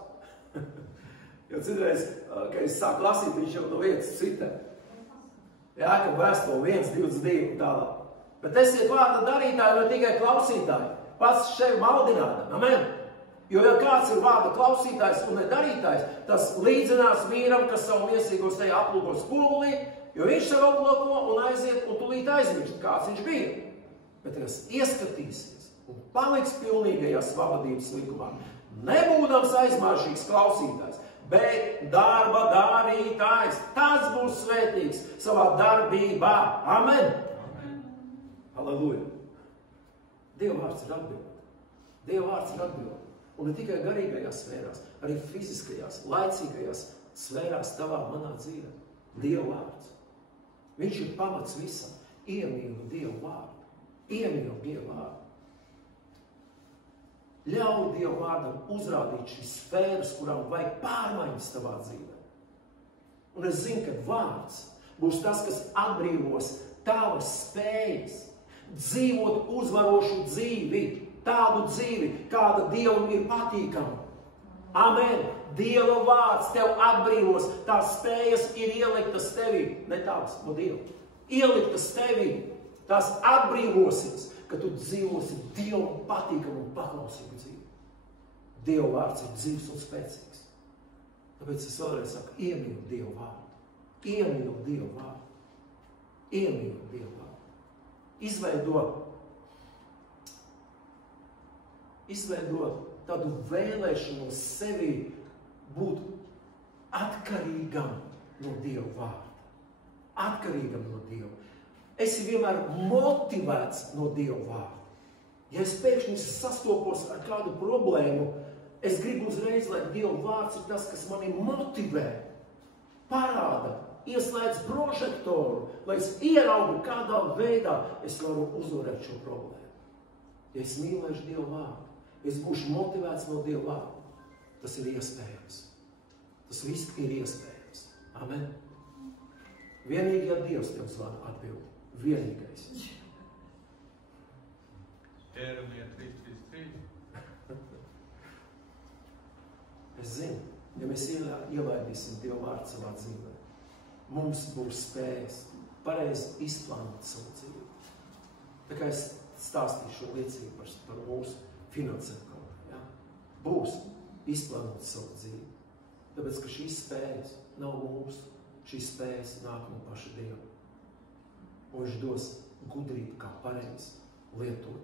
Jo citreiz, kad es sāku lasīt, viņš jau no vietas citē. Jākaba vēstule 1:22 tālāk. Bet esiet vārda darītāji, ne tikai klausītāji. Pats sevi maldināt. Amen. Jo, ja kāds ir vārda klausītājs un ne darītājs, tas līdzinās vīram, kas savu miesīgo seju aplūko spogulī, jo viņš sev aplūko un aiziet un tūlīt aizmirst, kāds viņš bija. Bet kas ieskatīsies un paliks pilnīgajā svabadības likumā, nebūdams aizmāršīgs klausītājs, bet darba darītājs, tas būs svētīgs savā darbībā. Amen! Amen. Halleluja! Dieva vārds ir atbilde. Dieva vārds ir atbilde. Un ne tikai garīgajās sfērās, arī fiziskajās, laicīgajās sfērās tavā manā dzīvē. Dieva vārds. Viņš ir pamats visam. Iemīli Dievu vārdu. Iemīli Dievu vārdu. Ļauj Dievu vārdam uzrādīt šīs sfēras, kurām vajag pārmaiņas tavā dzīvē. Un es zinu, ka vārds būs tas, kas atbrīvos tavas spējas dzīvot uzvarošu dzīvi. Tādu dzīvi, kāda Dievam ir patīkama. Amen. Dieva vārds tev atbrīvos. Tās spējas ir ieliktas tevī. Ne tavas, no Dieva. Ieliktas tevī. Tās atbrīvosies, ka tu dzīvosi Dievam patīkamu un paklausīgu dzīvi. Dieva vārds ir dzīvs un spēcīgs. Tāpēc es vēlreiz saku, iemīli Dieva vārdu. Iemīli Dieva vārdu. Iemīli Dieva vārdu. Izveidot tādu vēlēšanos sevi būt atkarīgam no Dieva vārda. Atkarīgam no Dieva. esi vienmēr motivēts no Dieva vārda. Ja es pēkšņi sastopos ar kādu problēmu, es gribu uzreiz, lai Dieva vārds ir tas, kas mani motivē, parāda, ieslēdz prožektoru, lai es ieraugu, kādā veidā es varu uzvarēt šo problēmu. Ja es mīlēšu Dieva vārdu, es būšu motivēts no Dieva vārda, tas ir iespējams. Tas viss ir iespējams. Amen. Vienīgi, ja Dievs tev zvana atbildi. Vienīgais. Jeremija 3:3. Es zinu, ja mēs ielaidīsim Dieva vārdu savā dzīvē, mums būs spējas pareizi izplānot savu dzīvi. Tā kā es stāstīšu šo liecību par mūsu finansēm, ja? Būs izplānot savu dzīvi. Tāpēc, ka šīs spējas nav mūsu, šīs spējas nāk no paša Dieva. Un viņš dos gudrību, kā pareizi lietot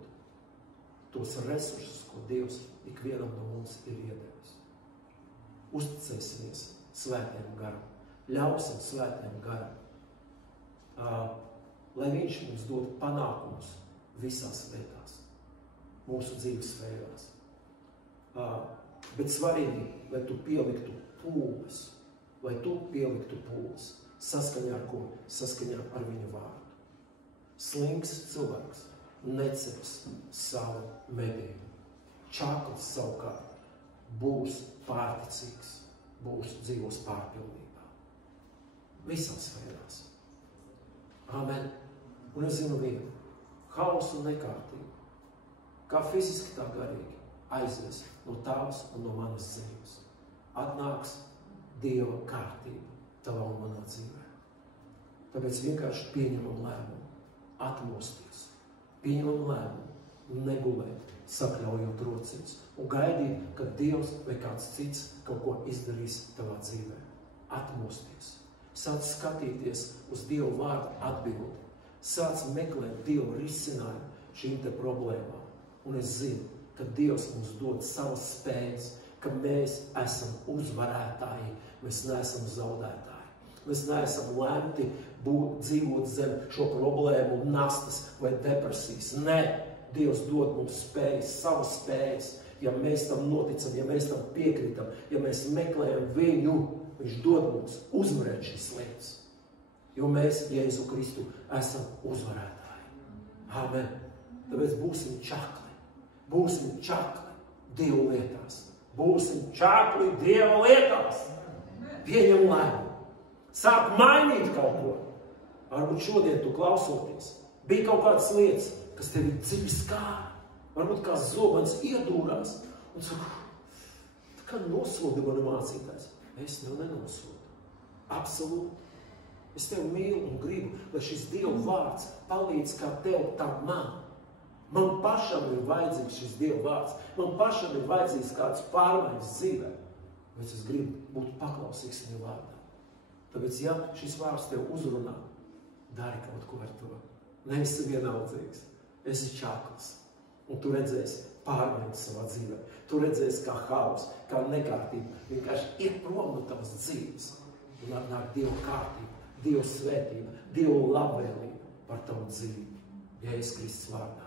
tos resursus, ko Dievs ikvienam no mums ir iedevis. Uzticēsimies svētajam garam, ļausim svētajam garam, lai viņš mums dod panākumus visās lietās, mūsu dzīves sfērās. Bet svarīgi, lai tu pieliktu pūles, saskaņā ar ko? Saskaņā ar viņa vārdu. Slings cilvēks neceps savu medību. Čakls savukārt būs pārticīgs, būs dzīvos pārpilnībā. Visās sfērās. Amen. Un es zinu vienu. Hauss un nekārtība, kā fiziski, tā garīgi, aizies no tavas un no manas dzīves. Atnāks Dieva kārtība tavā un manā dzīvē. Tāpēc vienkārši pieņemam lēmumu. Atmosties, pieņemam lēmumu, negulēt, sakļaujot rociņus un gaidīt, kad Dievs vai kāds cits kaut ko izdarīs tavā dzīvē. Atmosties, sāc skatīties uz Dieva vārdu atbildi, sāc meklēt Dieva risinājumu šīm te problēmām. Un es zinu, ka Dievs mums dod savas spējas, ka mēs esam uzvarētāji, mēs neesam zaudētāji. Mēs neesam lemti dzīvot zem šo problēmu nastas vai depresijas. Nē, Dievs dod mums spējas, savas spējas. Ja mēs tam noticam, ja mēs tam piekritam, ja mēs meklējam viņu, viņš dod mums uzvarēt šīs lietas. Jo mēs, Jēzu Kristu, esam uzvarētāji. Amen. Tāpēc būsim čakli. Būsim čakli Dieva lietās. Būsim čakli Dieva lietās. Pieņem lēmumu. Sāk mainīt kaut ko. Varbūt šodien tu klausoties. Bija kaut kādas lietas, kas tevi dziļi skāra. Varbūt kā zobens iedūrās. Un saka, tā kā nosoda mani mācītājs. Es tev nenosodu. Absolūti. Es tev mīlu un gribu, lai šis Dieva vārds palīdz kā tev, tā man. Man pašam ir vajadzīgs šis Dieva vārds. Man pašam ir vajadzīgs kāds pārmaiņas dzīvē. Bet es gribu būt paklausīgs Dieva vārdā. Tāpēc, ja šis vārds tev uzrunā, dari kaut ko ar to. Neesi vienaldzīgs, esi čakls. Un tu redzēsi pārmaiņas savā dzīvē. Tu redzēsi kā haus, kā nekārtība. Vienkārši ir prom no tavas dzīves. Un nāk Dieva kārtība, Dieva svētība, Dieva labvēlība par tavu dzīvi. Jēzus Kristus vārdā.